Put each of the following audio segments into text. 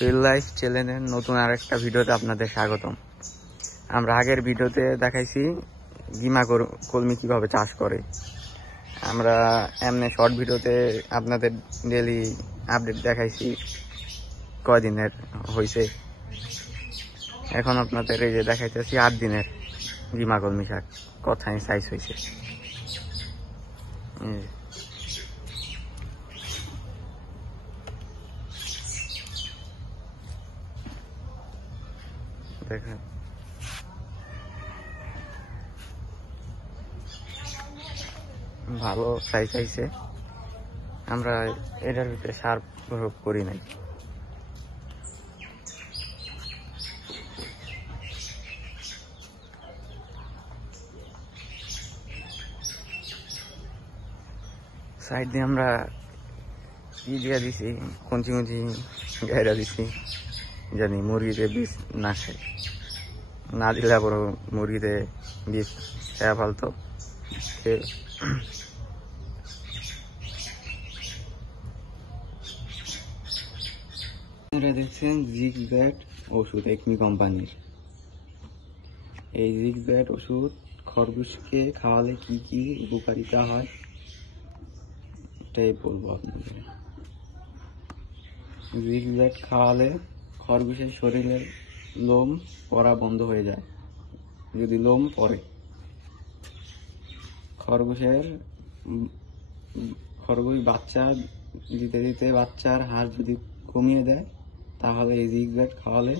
Real life চ্যানেলের নতুন আরেকটা ভিডিওতে আপনাদের স্বাগতম। আমরা আগের ভিডিওতে দেখাইছি গিমা কলমি কিভাবে চাষ করে। আমরা এমনি শর্ট ভিডিওতে আপনাদের ডেইলি আপডেট দেখাইছি কয়দিনের হয়েছে। এখন আপনাদের এই যে দেখাইতেছি 8 দিনের গিমা কলমি শাক কথায় সাইজ হয়েছে। দেখেন ভালো সাইজ হয়েছে। আমরা এটার ভিতরে সার প্রয়োগ করি নাই। সাইড দিয়ে আমরা দিয়ে দিছি কঞ্চি গাইরা দিছি, জানি মুরগিতে বীজ না খায়, না দিলে আবার মুরগিতে বীজ খেয়া ফালতো। আপনারা দেখছেন জিগব্যাট ওষুধ একমি কোম্পানির। এই জিগব্যাট ওষুধ খরগোশকে খাওয়ালে কি কি উপকারিতা হয় এটাই বলবো আপনাদের। জিগব্যাট খাওয়ালে খরগোশের শরীরের লোম পড়া বন্ধ হয়ে যায়। যদি লোম পড়ে, খরগোশ বাচ্চা দিতে দিতে বাচ্চার হার যদি কমিয়ে দেয়, তাহলে এই জিগব্যাট খাওয়ালে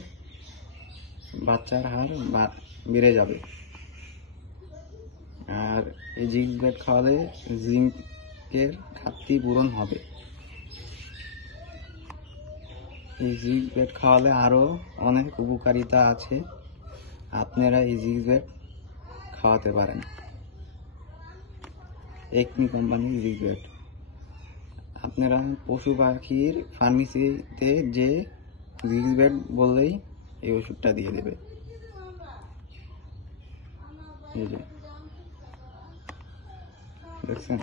বাচ্চার হার বেড়ে যাবে। আর এই জিগব্যাট খাওয়ালে জিঙ্কের ঘাটতি পূরণ হবে। এই জিগব্যাট খাওয়ালে আরো অনেক উপকারিতা আছে। আপনারা এই জিগব্যাট খাওয়াতে পারেন। একমি কোম্পানির জিগব্যাট। আপনারা পশু পাখির ফার্মেসিতে যে জিগব্যাট বললেই এই ওষুধটা দিয়ে দেবে। এই যে দেখছেন।